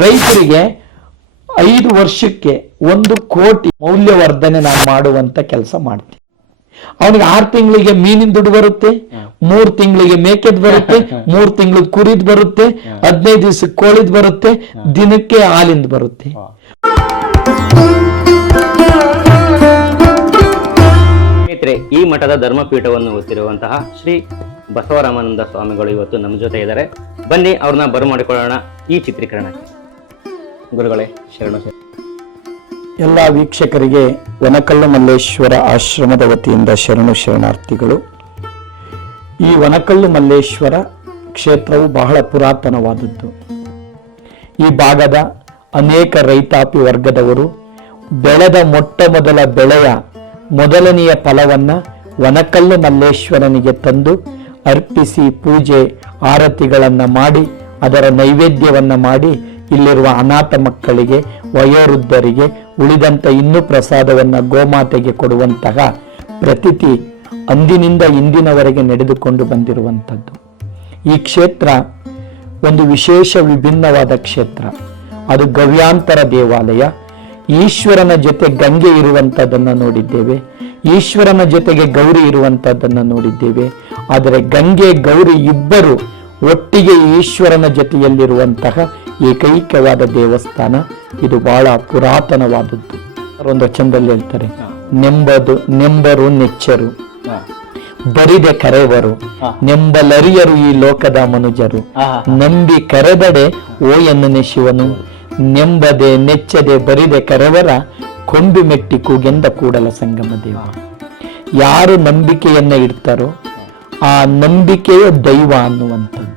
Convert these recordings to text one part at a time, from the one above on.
ರೈತರಿಗೆ 5 ವರ್ಷಕ್ಕೆ 1 ಕೋಟಿ ಮೌಲ್ಯವರ್ಧನೆ ನಾನು ಮಾಡುವಂತ ಕೆಲಸ ಮಾಡ್ತೀನಿ. ಅವನಿಗೆ 6 ತಿಂಗಳಿಗೆ ಮೀನಿನ ದುಡ್ಡು ಬರುತ್ತೆ, 3 ತಿಂಗಳಿಗೆ ಮೇಕೆದ್ ಬರುತ್ತೆ, 3 ತಿಂಗಳಿಗೆ ಕುರಿದ್ ಬರುತ್ತೆ, 15 ದಿವಸಕ್ಕೆ ಕೋಳಿದ್ ಬರುತ್ತೆ, ದಿನಕ್ಕೆ ಹಾಲಿಂದ ಬರುತ್ತೆ. ಸ್ನೇಹಿತರೆ, ಈ ಮಠದ ಧರ್ಮಪೀಠವನ್ನು ಹೊತ್ತಿರುವಂತಹ ಶ್ರೀ ಬಸವರಾಮಾನಂದ ಸ್ವಾಮಿಗಳು ಇವತ್ತು ನಮ್ಮ ಜೊತೆ ಇದ್ದಾರೆ. ಬನ್ನಿ ಅವ್ರನ್ನ ಬರಮಾಡಿಕೊಳ್ಳೋಣ ಈ ಚಿತ್ರೀಕರಣಕ್ಕೆ. ಗುರುಗಳೇ ಶರಣು. ಎಲ್ಲ ವೀಕ್ಷಕರಿಗೆ ವನಕಲ್ಲು ಮಲ್ಲೇಶ್ವರ ಆಶ್ರಮದ ವತಿಯಿಂದ ಶರಣು ಶರಣಾರ್ಥಿಗಳು. ಈ ವನಕಲ್ಲು ಮಲ್ಲೇಶ್ವರ ಕ್ಷೇತ್ರವು ಬಹಳ ಪುರಾತನವಾದದ್ದು. ಈ ಭಾಗದ ಅನೇಕ ರೈತಾಪಿ ವರ್ಗದವರು ಬೆಳೆದ ಮೊಟ್ಟ ಮೊದಲ ಬೆಳೆಯ ಮೊದಲನೆಯ ಫಲವನ್ನ ವನಕಲ್ಲು ಮಲ್ಲೇಶ್ವರನಿಗೆ ತಂದು ಅರ್ಪಿಸಿ ಪೂಜೆ ಆರತಿಗಳನ್ನ ಮಾಡಿ ಅದರ ನೈವೇದ್ಯವನ್ನ ಮಾಡಿ ಇಲ್ಲಿರುವ ಅನಾಥ ಮಕ್ಕಳಿಗೆ, ವಯೋವೃದ್ಧರಿಗೆ, ಉಳಿದಂತ ಇನ್ನೂ ಪ್ರಸಾದವನ್ನ ಗೋಮಾತೆಗೆ ಕೊಡುವಂತಹ ಪ್ರತೀತಿ ಅಂದಿನಿಂದ ಇಂದಿನವರೆಗೆ ನಡೆದುಕೊಂಡು ಬಂದಿರುವಂಥದ್ದು. ಈ ಕ್ಷೇತ್ರ ಒಂದು ವಿಶೇಷ ವಿಭಿನ್ನವಾದ ಕ್ಷೇತ್ರ. ಅದು ಗವ್ಯಾಂತರ ದೇವಾಲಯ. ಈಶ್ವರನ ಜೊತೆ ಗಂಗೆ ಇರುವಂಥದ್ದನ್ನು ನೋಡಿದ್ದೇವೆ, ಈಶ್ವರನ ಜೊತೆಗೆ ಗೌರಿ ಇರುವಂಥದ್ದನ್ನು ನೋಡಿದ್ದೇವೆ. ಆದರೆ ಗಂಗೆ ಗೌರಿ ಇಬ್ಬರು ಒಟ್ಟಿಗೆ ಈಶ್ವರನ ಜೊತೆಯಲ್ಲಿರುವಂತಹ ಏಕೈಕವಾದ ದೇವಸ್ಥಾನ ಇದು. ಬಹಳ ಪುರಾತನವಾದದ್ದು. ಒಂದು ಚಂದಲ್ಲಿ ಹೇಳ್ತಾರೆ, ನೆಂಬರು ನೆಚ್ಚರು, ಬರಿದೆ ಕರೆವರು, ನೆಂಬಲರಿಯರು ಈ ಲೋಕದ ಮನುಜರು, ನಂಬಿ ಕರೆದಡೆ ಓ ಎನ್ನನೆ ಶಿವನು, ನೆಂಬದೆ ನೆಚ್ಚದೆ ಬರಿದೆ ಕರೆವರ ಕೊಂಬಿ ಮೆಟ್ಟಿ ಕೂಗೆಂದ ಕೂಡಲ ಸಂಗಮ ದೇವ. ಯಾರು ನಂಬಿಕೆಯನ್ನ ಇಡ್ತಾರೋ ಆ ನಂಬಿಕೆಯ ದೈವ ಅನ್ನುವಂಥದ್ದು.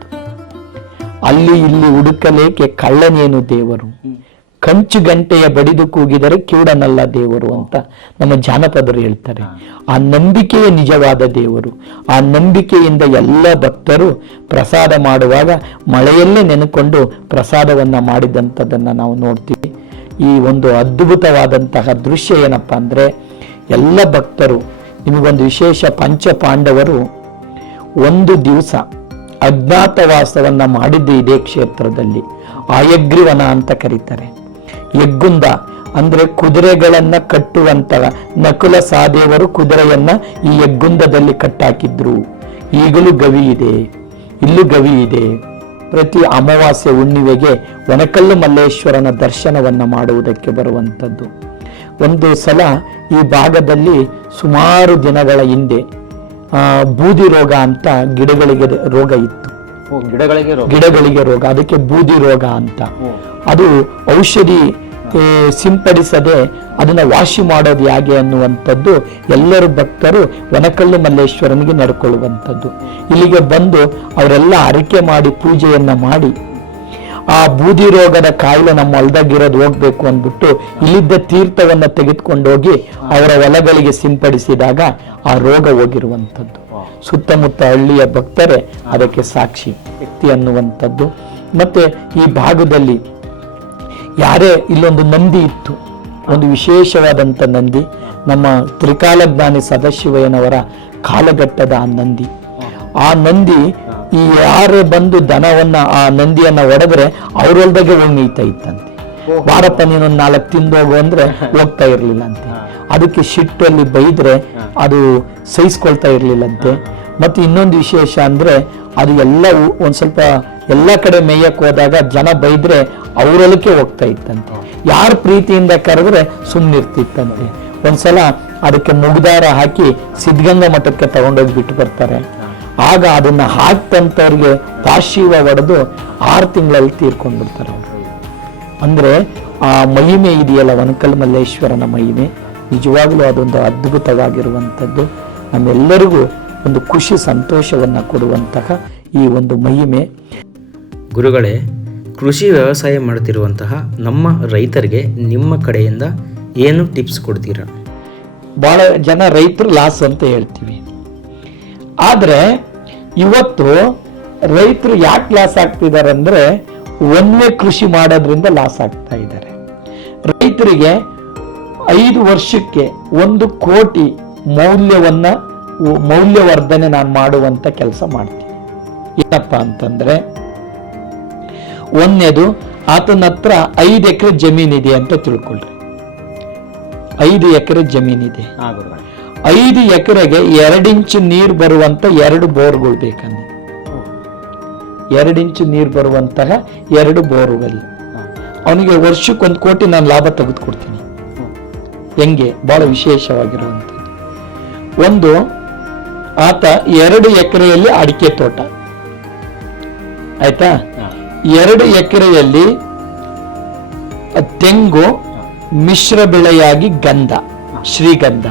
ಅಲ್ಲಿ ಇಲ್ಲಿ ಹುಡುಕಲೇಕೆ ಕಳ್ಳನೇನು ದೇವರು, ಕಂಚು ಗಂಟೆಯ ಬಡಿದು ಕೂಗಿದರೆ ಕಿವುಡನಲ್ಲ ದೇವರು ಅಂತ ನಮ್ಮ ಜಾನಪದರು ಹೇಳ್ತಾರೆ. ಆ ನಂಬಿಕೆಯೇ ನಿಜವಾದ ದೇವರು. ಆ ನಂಬಿಕೆಯಿಂದ ಎಲ್ಲ ಭಕ್ತರು ಪ್ರಸಾದ ಮಾಡುವಾಗ ಮಳೆಯಲ್ಲೇ ನೆನೆಕೊಂಡು ಪ್ರಸಾದವನ್ನ ಮಾಡಿದಂಥದ್ದನ್ನ ನಾವು ನೋಡ್ತೀವಿ. ಈ ಒಂದು ಅದ್ಭುತವಾದಂತಹ ದೃಶ್ಯ ಏನಪ್ಪಾ ಅಂದ್ರೆ, ಎಲ್ಲ ಭಕ್ತರು, ನಿಮಗೊಂದು ವಿಶೇಷ, ಪಂಚ ಪಾಂಡವರು 1 ದಿವಸ ಅಜ್ಞಾತವಾಸವನ್ನ ಮಾಡಿದ್ದು ಇದೇ ಕ್ಷೇತ್ರದಲ್ಲಿ. ಆಯಗ್ರೀವನ ಅಂತ ಕರೀತಾರೆ. ಯಗ್ಗುಂದ ಅಂದ್ರೆ ಕುದುರೆಗಳನ್ನ ಕಟ್ಟುವಂತಹ ನಕುಲ ಸಹದೇವರು ಕುದುರೆಯನ್ನ ಈ ಯಗ್ಗುಂದದಲ್ಲಿ ಕಟ್ಟಾಕಿದ್ರು. ಈಗಲೂ ಗವಿ ಇದೆ, ಇಲ್ಲೂ ಗವಿ ಇದೆ. ಪ್ರತಿ ಅಮಾವಾಸ್ಯೆ ಹುಣ್ಣಿಮೆಗೆ ವನಕಲ್ಲು ಮಲ್ಲೇಶ್ವರನ ದರ್ಶನವನ್ನ ಮಾಡುವುದಕ್ಕೆ ಬರುವಂಥದ್ದು. ಒಂದು ಸಲ ಈ ಭಾಗದಲ್ಲಿ ಸುಮಾರು ದಿನಗಳ ಹಿಂದೆ ಬೂದಿ ರೋಗ ಅಂತ ಗಿಡಗಳಿಗೆ ರೋಗ ಇತ್ತು. ಗಿಡಗಳಿಗೆ ರೋಗ, ಅದಕ್ಕೆ ಬೂದಿ ರೋಗ ಅಂತ. ಅದು ಔಷಧಿ ಸಿಂಪಡಿಸದೆ ಅದನ್ನ ವಾಸಿ ಮಾಡೋದು ಹೇಗೆ ಅನ್ನುವಂಥದ್ದು ಎಲ್ಲರೂ ಭಕ್ತರು ವನಕಲ್ಲು ಮಲ್ಲೇಶ್ವರನಿಗೆ ನಡ್ಕೊಳ್ಳುವಂಥದ್ದು. ಇಲ್ಲಿಗೆ ಬಂದು ಅವರೆಲ್ಲ ಹರಕೆ ಮಾಡಿ ಪೂಜೆಯನ್ನ ಮಾಡಿ ಆ ಬೂದಿ ರೋಗದ ಕಾಯಿಲೆ ನಮ್ಮ ಹೊಲದಾಗಿರೋದು ಹೋಗ್ಬೇಕು ಅಂದ್ಬಿಟ್ಟು ಇಲ್ಲಿದ್ದ ತೀರ್ಥವನ್ನ ತೆಗೆದುಕೊಂಡೋಗಿ ಅವರ ಹೊಲಗಳಿಗೆ ಸಿಂಪಡಿಸಿದಾಗ ಆ ರೋಗ ಹೋಗಿರುವಂಥದ್ದು. ಸುತ್ತಮುತ್ತ ಹಳ್ಳಿಯ ಭಕ್ತರೇ ಅದಕ್ಕೆ ಸಾಕ್ಷಿ ವ್ಯಕ್ತಿ ಅನ್ನುವಂಥದ್ದು. ಮತ್ತೆ ಈ ಭಾಗದಲ್ಲಿ ಯಾರೇ ಇಲ್ಲೊಂದು ನಂದಿ ಇತ್ತು, ಒಂದು ವಿಶೇಷವಾದಂಥ ನಂದಿ, ನಮ್ಮ ತ್ರಿಕಾಲಜ್ಞಾನಿ ಸದಾಶಿವಯ್ಯನವರ ಕಾಲಘಟ್ಟದ ಆ ನಂದಿ. ಆ ನಂದಿ ಈ ಯಾರೇ ಬಂದು ದನವನ್ನ ಆ ನಂದಿಯನ್ನ ಹೊಡೆದ್ರೆ ಅವ್ರ ಹೊಲ್ದಾಗೆ ಹೋಗಿ ನೀಯ್ತಾ ಇತ್ತಂತೆ. ಬಾರಪ್ಪ ನೀನೊಂದು 4 ತಿಂದು ಹೋಗು ಅಂದ್ರೆ ಹೋಗ್ತಾ ಇರ್ಲಿಲ್ಲ ಅಂತೆ. ಅದಕ್ಕೆ ಶಿಟ್ಟಲ್ಲಿ ಬೈದ್ರೆ ಅದು ಸಹಿಸ್ಕೊಳ್ತಾ ಇರ್ಲಿಲ್ಲಂತೆ. ಮತ್ತೆ ಇನ್ನೊಂದು ವಿಶೇಷ ಅಂದ್ರೆ ಅದು ಎಲ್ಲ ಒಂದ್ ಸ್ವಲ್ಪ ಎಲ್ಲ ಕಡೆ ಮೇಯಕ್ ಹೋದಾಗ ಜನ ಬೈದ್ರೆ ಅವರೊಳಕ್ಕೆ ಹೋಗ್ತಾ ಇತ್ತಂತೆ. ಯಾರು ಪ್ರೀತಿಯಿಂದ ಕರೆದ್ರೆ ಸುಮ್ಮನಿರ್ತಿತ್ತಂತೆ. ಒಂದ್ಸಲ ಅದಕ್ಕೆ ಮುಗ್ದಾರ ಹಾಕಿ ಸಿದ್ಧಗಂಗಾ ಮಠಕ್ಕೆ ತಗೊಂಡೋಗಿ ಬಿಟ್ಟು ಬರ್ತಾರೆ. ಆಗ ಅದನ್ನ ಹಾಕ್ತಂತವ್ರಿಗೆ ಪಾಶಿವ ಹೊಡೆದು 6 ತಿಂಗಳಲ್ಲಿ ತೀರ್ಕೊಂಡು ಬಿಡ್ತಾರೆ ಅವರು. ಅಂದ್ರೆ ಆ ಮಹಿಮೆ ಇದೆಯಲ್ಲ ವನಕಲ್ಲು ಮಲ್ಲೇಶ್ವರನ ಮಹಿಮೆ, ನಿಜವಾಗ್ಲೂ ಅದೊಂದು ಅದ್ಭುತವಾಗಿರುವಂಥದ್ದು. ನಮ್ಮೆಲ್ಲರಿಗೂ ಒಂದು ಖುಷಿ ಸಂತೋಷವನ್ನ ಕೊಡುವಂತಹ ಈ ಒಂದು ಮಹಿಮೆ. ಗುರುಗಳೇ, ಕೃಷಿ ವ್ಯವಸಾಯ ಮಾಡುತ್ತಿರುವಂತಹ ನಮ್ಮ ರೈತರಿಗೆ ನಿಮ್ಮ ಕಡೆಯಿಂದ ಏನು ಟಿಪ್ಸ್ ಕೊಡ್ತೀರಾ? ಬಹಳ ಜನ ರೈತರು ಲಾಸ್ ಅಂತ ಹೇಳ್ತೀವಿ, ಆದ್ರೆ ಇವತ್ತು ರೈತರು ಯಾಕೆ ಲಾಸ್ ಆಗ್ತಿದ್ದಾರೆ ಅಂದ್ರೆ ಒಂದೇ ಕೃಷಿ ಮಾಡೋದ್ರಿಂದ ಲಾಸ್ ಆಗ್ತಾ ಇದ್ದಾರೆ. ರೈತರಿಗೆ 5 ವರ್ಷಕ್ಕೆ 1 ಕೋಟಿ ಮೌಲ್ಯವರ್ಧನೆ ನಾನು ಮಾಡುವಂತ ಕೆಲಸ ಮಾಡ್ತೀನಿ. ಏನಪ್ಪಾ ಅಂತಂದ್ರೆ, ಒಂದನೇದು ಆತನ ಹತ್ರ 5 ಎಕರೆ ಜಮೀನಿದೆ ಅಂತ ತಿಳ್ಕೊಳ್ರಿ. 5 ಎಕರೆ ಜಮೀನಿದೆ. 5 ಎಕರೆಗೆ 2 ಇಂಚು ನೀರು ಬರುವಂತ 2 ಬೋರ್ಗಳು ಬೇಕಂದ್ರೆ 2 ಇಂಚು ನೀರು ಬರುವಂತಹ 2 ಬೋರ್ಗಳು. ಅವನಿಗೆ ವರ್ಷಕ್ಕೆ 1 ಕೋಟಿ ನಾನು ಲಾಭ ತೆಗೆದುಕೊಡ್ತೀನಿ. ಹೆಂಗೆ? ಬಹಳ ವಿಶೇಷವಾಗಿರುವಂಥದ್ದು. ಒಂದು, ಆತ 2 ಎಕರೆಯಲ್ಲಿ ಅಡಿಕೆ ತೋಟ, ಆಯ್ತಾ, 2 ಎಕರೆಯಲ್ಲಿ ತೆಂಗು ಮಿಶ್ರ ಬೆಳೆಯಾಗಿ ಗಂಧ, ಶ್ರೀಗಂಧ,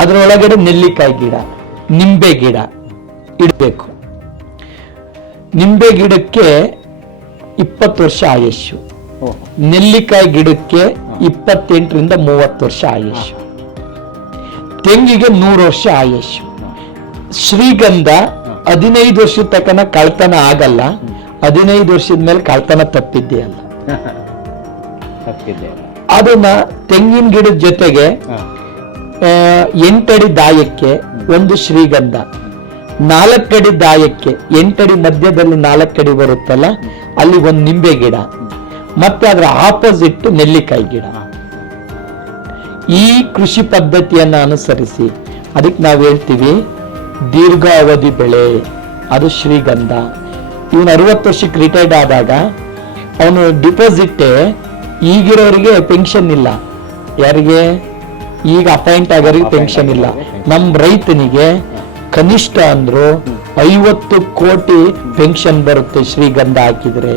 ಅದರೊಳಗಡೆ ನೆಲ್ಲಿಕಾಯಿ ಗಿಡ, ನಿಂಬೆ ಗಿಡ ಇಡಬೇಕು. ನಿಂಬೆ ಗಿಡಕ್ಕೆ 20 ವರ್ಷ ಆಯುಷ್ಯು, ನೆಲ್ಲಿಕಾಯಿ ಗಿಡಕ್ಕೆ 28ರಿಂದ 30 ವರ್ಷ ಆಯುಷ್ಯು, ತೆಂಗಿಗೆ 100 ವರ್ಷ ಆಯುಷ್ಯು. ಶ್ರೀಗಂಧ 15 ವರ್ಷದ ತನಕ ಕಳ್ತನ ಆಗಲ್ಲ, 15 ವರ್ಷದ ಮೇಲೆ ಕಳ್ತನ ತಪ್ಪಿದ್ದೇ ಅಲ್ಲ. ಅದನ್ನ ತೆಂಗಿನ ಗಿಡದ ಜೊತೆಗೆ 8 ಅಡಿ ದಾಯಕ್ಕೆ ಒಂದು ಶ್ರೀಗಂಧ, 4 ಅಡಿ ದಾಯಕ್ಕೆ 8 ಅಡಿ ಮಧ್ಯದಲ್ಲಿ 4 ಅಡಿ ಬರುತ್ತಲ್ಲ, ಅಲ್ಲಿ ಒಂದು ನಿಂಬೆ ಗಿಡ, ಮತ್ತೆ ಅದರ ಆಪೋಸಿಟ್ ನೆಲ್ಲಿಕಾಯಿ ಗಿಡ. ಈ ಕೃಷಿ ಪದ್ಧತಿಯನ್ನ ಅನುಸರಿಸಿ, ಅದಕ್ಕೆ ನಾವು ಹೇಳ್ತೀವಿ ದೀರ್ಘಾವಧಿ ಬೆಳೆ, ಅದು ಶ್ರೀಗಂಧ. ಇವನು 60 ವರ್ಷಕ್ಕೆ ರಿಟೈರ್ಡ್ ಆದಾಗ ಅವನು ಡಿಪಾಸಿಟ್, ಈಗಿರೋರಿಗೆ ಪೆನ್ಷನ್ ಇಲ್ಲ, ಯಾರಿಗೆ ಈಗ ಅಪಾಯಿಂಟ್ ಆಗೋರಿಗೆ ಪೆನ್ಷನ್ ಇಲ್ಲ. ನಮ್ಮ ರೈತನಿಗೆ ಕನಿಷ್ಠ ಅಂದ್ರು 50 ಕೋಟಿ ಪೆನ್ಷನ್ ಬರುತ್ತೆ ಶ್ರೀಗಂಧ ಹಾಕಿದ್ರೆ.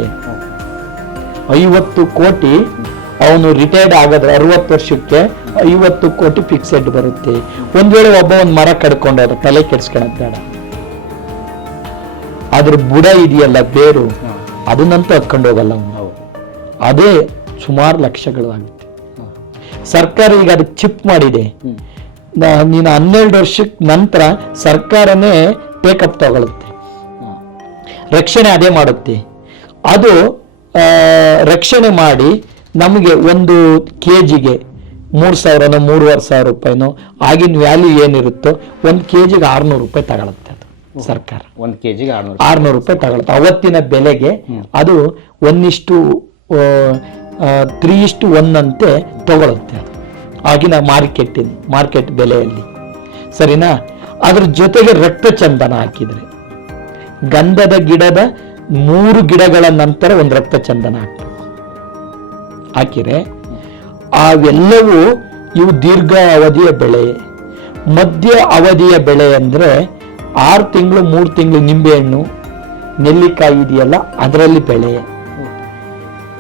50 ಕೋಟಿ ಅವನು ರಿಟೈರ್ಡ್ ಆಗೋದ್ರೆ 60 ವರ್ಷಕ್ಕೆ 50 ಕೋಟಿ ಫಿಕ್ಸೆಡ್ ಬರುತ್ತೆ. ಒಂದ್ ವೇಳೆ ಒಬ್ಬ ಒಂದ್ ಮರ ಕಡ್ಕೊಂಡವ್ರ ತಲೆ ಕೆಡ್ಸ್ಕೊಳಕ್ ಬೇಡ, ಅದ್ರ ಬುಡ ಇದೆಯಲ್ಲ ಬೇರು, ಅದನ್ನಂತೂ ಹತ್ಕೊಂಡು ಹೋಗಲ್ಲ ಅವನು. ಅದೇ ಸುಮಾರು ಲಕ್ಷಗಳು ಆಗುತ್ತೆ. ಸರ್ಕಾರ ಈಗ ಅದಕ್ಕೆ ಚಿಪ್ ಮಾಡಿದೆ. ನೀನು 12 ವರ್ಷಕ್ಕೆ ನಂತರ ಸರ್ಕಾರನೇ ಟೇಕಪ್ ತಗೊಳುತ್ತೆ, ರಕ್ಷಣೆ ಅದೇ ಮಾಡುತ್ತೆ. ಅದು ರಕ್ಷಣೆ ಮಾಡಿ ನಮಗೆ 1 kgಗೆ 3,000ನೋ 3,500 ರೂಪಾಯಿನೋ ಆಗಿನ ವ್ಯಾಲ್ಯೂ ಏನಿರುತ್ತೋ 1 kgಗೆ 600 ರೂಪಾಯಿ ತಗೊಳುತ್ತೆ. ಅದು ಸರ್ಕಾರ 1 kgಗೆ 600 ರೂಪಾಯಿ ತಗೊಳುತ್ತೆ. ಅವತ್ತಿನ ಬೆಲೆಗೆ ಅದು 1:3:1 ಅಂತೆ ತಗೊಳುತ್ತೆ ಅದು ಆಗಿನ ಮಾರ್ಕೆಟ್ ಬೆಲೆಯಲ್ಲಿ, ಸರಿನಾ? ಅದ್ರ ಜೊತೆಗೆ ರಕ್ತ ಚಂದನ ಹಾಕಿದ್ರೆ, ಗಂಧದ ಗಿಡದ 3 ಗಿಡಗಳ ನಂತರ ಒಂದು ರಕ್ತ ಚಂದನ ಹಾಕಿದ್ರೆ ಅವೆಲ್ಲವೂ ಇವು ದೀರ್ಘ ಅವಧಿಯ ಬೆಳೆ. ಮಧ್ಯ ಅವಧಿಯ ಬೆಳೆ ಅಂದ್ರೆ 6 ತಿಂಗಳು 3 ತಿಂಗಳು ನಿಂಬೆಹಣ್ಣು, ನೆಲ್ಲಿಕಾಯಿ ಇದೆಯಲ್ಲ ಅದರಲ್ಲಿ ಬೆಳೆ.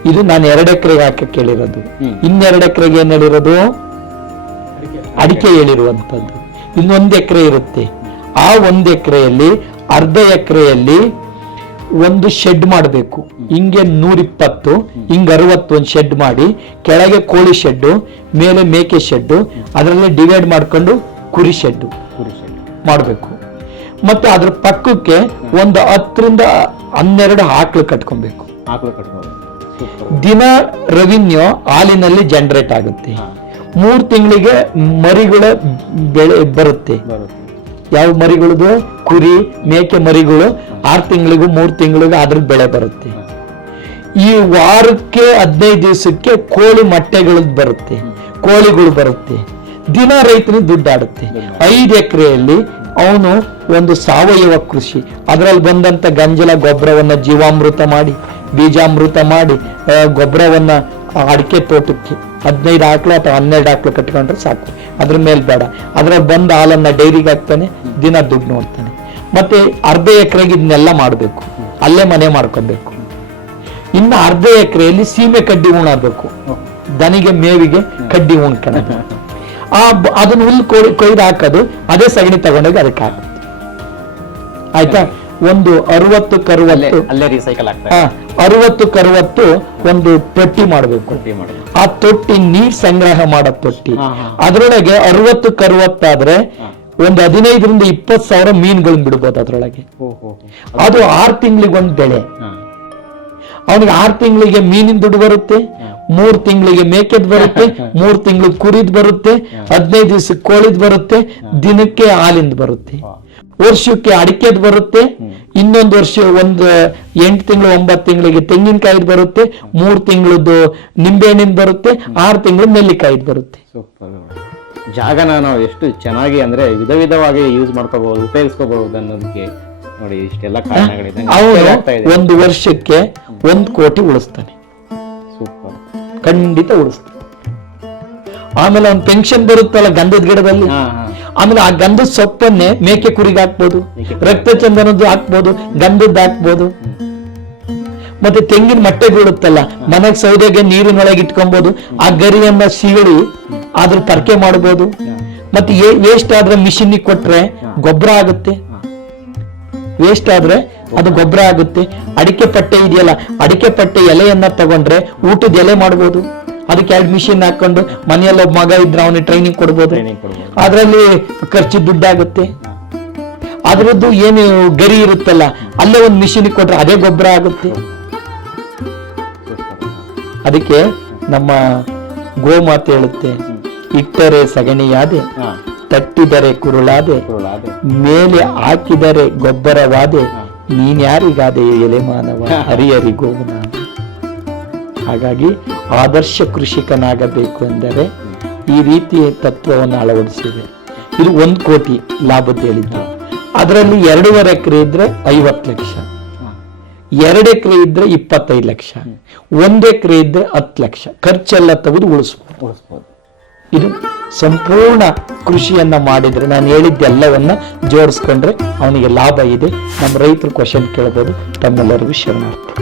ಇದು ನಾನು 2 ಎಕರೆಗೆ ಹಾಕಕ್ಕೆ ಹೇಳಿರೋದು. 2 ಎಕರೆಗೆ ಏನ್ ಹೇಳಿರೋದು? ಅಡಿಕೆ ಹೇಳಿರುವಂತದ್ದು. 1 ಎಕರೆ ಇರುತ್ತೆ. ಆ 1 ಎಕರೆಯಲ್ಲಿ ಅರ್ಧ ಎಕರೆಯಲ್ಲಿ ಒಂದು ಶೆಡ್ ಮಾಡಬೇಕು. ಹಿಂಗೆ 120, ಹಿಂಗೆ 60 ಒಂದು ಶೆಡ್ ಮಾಡಿ, ಕೆಳಗೆ ಕೋಳಿ ಶೆಡ್ಡು, ಮೇಲೆ ಮೇಕೆ ಶೆಡ್ಡು, ಅದರಲ್ಲೇ ಡಿವೈಡ್ ಮಾಡ್ಕೊಂಡು ಕುರಿ ಶೆಡ್ಡು ಮಾಡಬೇಕು. ಮತ್ತೆ ಅದ್ರ ಪಕ್ಕಕ್ಕೆ ಒಂದು 10ರಿಂದ 12 ಆಕಳು ಕಟ್ಕೊಬೇಕು. ದಿನ ರೆವಿನ್ಯೂ ಹಾಲಿನಲ್ಲಿ ಜನರೇಟ್ ಆಗುತ್ತೆ. 3 ತಿಂಗಳಿಗೆ ಮರಿಗಳ ಬೆಳೆ ಬರುತ್ತೆ. ಯಾವ ಮರಿಗಳದು? ಕುರಿ ಮೇಕೆ ಮರಿಗಳು 6 ತಿಂಗಳಿಗೂ 3 ತಿಂಗಳಿಗೂ ಅದ್ರ ಬೆಳೆ ಬರುತ್ತೆ. ಈ ವಾರಕ್ಕೆ 15 ದಿವಸಕ್ಕೆ ಕೋಳಿ ಮೊಟ್ಟೆಗಳದ್ದು ಬರುತ್ತೆ, ಕೋಳಿಗಳು ಬರುತ್ತೆ. ದಿನ ರೈತನಿಗೆ ದುಡ್ಡಾಡುತ್ತೆ. 5 ಎಕರೆಯಲ್ಲಿ ಅವನು ಒಂದು ಸಾವಯವ ಕೃಷಿ, ಅದರಲ್ಲಿ ಬಂದಂತ ಗಂಜಲ ಗೊಬ್ಬರವನ್ನ ಜೀವಾಮೃತ ಮಾಡಿ, ಬೀಜಾಮೃತ ಮಾಡಿ, ಗೊಬ್ಬರವನ್ನ ಅಡಿಕೆ ತೋಟಕ್ಕೆ 15 ಆಕಳು ಅಥವಾ 12 ಆಕಳು ಕಟ್ಕೊಂಡ್ರೆ ಸಾಕು, ಅದ್ರ ಮೇಲೆ ಬೇಡ. ಅದ್ರಲ್ಲಿ ಬಂದ ಹಾಲನ್ನ ಡೈರಿಗೆ ಹಾಕ್ತಾನೆ, ದಿನ ದುಡ್ಡು ನೋಡ್ತಾನೆ. ಮತ್ತೆ ಅರ್ಧ ಎಕರೆಗೆ ಇದನ್ನೆಲ್ಲ ಮಾಡಬೇಕು, ಅಲ್ಲೇ ಮನೆ ಮಾಡ್ಕೊಬೇಕು. ಇನ್ನು ಅರ್ಧ ಎಕರೆಯಲ್ಲಿ ಸೀಮೆ ಕಡ್ಡಿ ಉಣಬೇಕು, ದನಿಗೆ ಮೇವಿಗೆ ಕಡ್ಡಿ ಉಣ್ಕೊಳ್ಳೋದು. ಅದನ್ನ ಹುಲ್ಲು ಕೊಯ್ದು ಹಾಕೋದು, ಅದೇ ಸಗಣಿ ತಗೊಂಡೋಗಿ ಅದಕ್ಕೆ ಹಾಕೋದು. ಆಯ್ತಾ? ಒಂದು 60-60 ಅಲ್ಲೇ ರೀಸೈಕಲ್ ಆಗ್ತದೆ. 60-60 ಒಂದು ತೊಟ್ಟಿ ಮಾಡಬೇಕು. ಆ ತೊಟ್ಟಿ ನೀರ್ ಸಂಗ್ರಹ ಮಾಡೋ ತೊಟ್ಟಿ. ಅದ್ರೊಳಗೆ 60-60 ಆದ್ರೆ ಒಂದು 15ರಿಂದ 20 ಸಾವಿರ ಮೀನುಗಳನ್ನ ಬಿಡ್ಬೋದು ಅದ್ರೊಳಗೆ. ಅದು 6 ತಿಂಗಳಿಗೆ ಒಂದು ಬೆಳೆ. ಅವನಿಗೆ 6 ತಿಂಗಳಿಗೆ ಮೀನಿನ ದುಡ್ಡು ಬರುತ್ತೆ, 3 ತಿಂಗಳಿಗೆ ಮೇಕೆದ್ ಬರುತ್ತೆ, 3 ತಿಂಗಳಿಗೆ ಕುರಿದ್ ಬರುತ್ತೆ, 15 ದಿವಸಕ್ಕೆ ಕೋಳಿದ್ ಬರುತ್ತೆ, ದಿನಕ್ಕೆ ಹಾಲಿಂದ ಬರುತ್ತೆ, ವರ್ಷಕ್ಕೆ ಅಡಿಕೆದ್ ಬರುತ್ತೆ, ಇನ್ನೊಂದು ವರ್ಷ ಒಂದು 8 ತಿಂಗಳು 9 ತಿಂಗಳಿಗೆ ತೆಂಗಿನಕಾಯಿದು ಬರುತ್ತೆ, 3 ತಿಂಗಳದ್ದು ನಿಂಬೆಹಣ್ಣಿನ ಬರುತ್ತೆ, 6 ತಿಂಗಳು ನೆಲ್ಲಿಕಾಯಿದು ಬರುತ್ತೆ. ಸೂಪರ್. ಜಾಗನ ನಾವು ಎಷ್ಟು ಚೆನ್ನಾಗಿ ಅಂದ್ರೆ ವಿಧ ವಿಧವಾಗಿ ಯೂಸ್ ಮಾಡ್ಕೋಬಹುದು, ಉಪಯೋಗಿಸ್ಕೋಬಹುದು ಅನ್ನೋದಕ್ಕೆ ನೋಡಿ ಇಷ್ಟೆಲ್ಲ ಕಾರಣಗಳಿದೆ. ಅವನು ಒಂದು ವರ್ಷಕ್ಕೆ 1 ಕೋಟಿ ಉಳಿಸ್ತಾನೆ. ಸೂಪರ್. ಖಂಡಿತ ಉಳಿಸ್ತಾನೆ. ಆಮೇಲೆ ಅವ್ನ ಪೆನ್ಷನ್ ಬರುತ್ತಲ್ಲ ಗಂಧದ ಗಿಡದಲ್ಲಿ, ಆಮೇಲೆ ಆ ಗಂಧದ ಸೊಪ್ಪನ್ನೇ ಮೇಕೆ ಕುರಿಗೆ ಹಾಕ್ಬೋದು, ರಕ್ತ ಚಂದನದ್ದು ಹಾಕ್ಬೋದು, ಗಂಧದ್ದು ಹಾಕ್ಬೋದು. ಮತ್ತೆ ತೆಂಗಿನ ಮಟ್ಟೆ ಬೀಳುತ್ತಲ್ಲ, ಮನೆಗೆ ಸೌದೆಗೆ ನೀರಿನೊಳಗೆ ಇಟ್ಕೊಬಹುದು. ಆ ಗರಿಯನ್ನ ಸೀಳಿ ಅದ್ರ ತರಕೆ ಮಾಡ್ಬೋದು. ಮತ್ತೆ ವೇಸ್ಟ್ ಆದ್ರೆ ಮಿಷಿನ್ ಕೊಟ್ರೆ ಗೊಬ್ಬರ ಆಗುತ್ತೆ. ವೇಸ್ಟ್ ಆದ್ರೆ ಅದು ಗೊಬ್ಬರ ಆಗುತ್ತೆ. ಅಡಿಕೆ ಪಟ್ಟೆ ಇದೆಯಲ್ಲ, ಅಡಿಕೆ ಪಟ್ಟೆ ಎಲೆಯನ್ನ ತಗೊಂಡ್ರೆ ಊಟದ ಎಲೆ ಮಾಡ್ಬೋದು. ಅದಕ್ಕೆ 2 ಮಿಷಿನ್ ಹಾಕೊಂಡು ಮನೆಯಲ್ಲಿ ಒಬ್ಬ ಮಗ ಇದ್ರೆ ಅವನಿಗೆ ಟ್ರೈನಿಂಗ್ ಕೊಡ್ಬೋದು. ಅದರಲ್ಲಿ ಖರ್ಚು ದುಡ್ಡಾಗುತ್ತೆ. ಅದ್ರದ್ದು ಏನು ಗರಿ ಇರುತ್ತಲ್ಲ, ಅಲ್ಲೇ ಒಂದು ಮಿಷಿನ್ ಕೊಟ್ರೆ ಅದೇ ಗೊಬ್ಬರ ಆಗುತ್ತೆ. ಅದಕ್ಕೆ ನಮ್ಮ ಗೋಮಾತೆ ಹೇಳುತ್ತೆ, ಇಟ್ಟರೆ ಸಗಣಿಯಾದೆ, ತಟ್ಟಿದರೆ ಕುರುಳಾದೆ, ಮೇಲೆ ಹಾಕಿದರೆ ಗೊಬ್ಬರವಾದೆ, ನೀನ್ಯಾರಿಗಾದೆ ಎಲೆ ಮಾನವ ಹರಿಹರಿ ಗೋವನ. ಹಾಗಾಗಿ ಆದರ್ಶ ಕೃಷಿಕನಾಗಬೇಕು ಎಂದರೆ ಈ ರೀತಿಯ ತತ್ವವನ್ನು ಅಳವಡಿಸಿದೆ. ಇದು 1 ಕೋಟಿ ಲಾಭದ ಹೇಳಿದ್ದು. ಅದರಲ್ಲಿ 2.5 ಎಕರೆ ಇದ್ರೆ 50 ಲಕ್ಷ, 2 ಎಕರೆ ಇದ್ರೆ 25 ಲಕ್ಷ, 1 ಎಕರೆ ಇದ್ರೆ 10 ಲಕ್ಷ. ಖರ್ಚೆಲ್ಲ ತೆಗೆದು ಉಳಿಸ್ಬೋದು. ಇದು ಸಂಪೂರ್ಣ ಕೃಷಿಯನ್ನ ಮಾಡಿದ್ರೆ, ನಾನು ಹೇಳಿದ್ದೆಲ್ಲವನ್ನ ಜೋಡಿಸ್ಕೊಂಡ್ರೆ ಅವನಿಗೆ ಲಾಭ ಇದೆ. ನಮ್ಮ ರೈತರು ಕ್ವಶನ್ ಕೇಳಬಹುದು. ತಮ್ಮೆಲ್ಲರಿಗೂ ಶರಣಾರ್ಥಿ.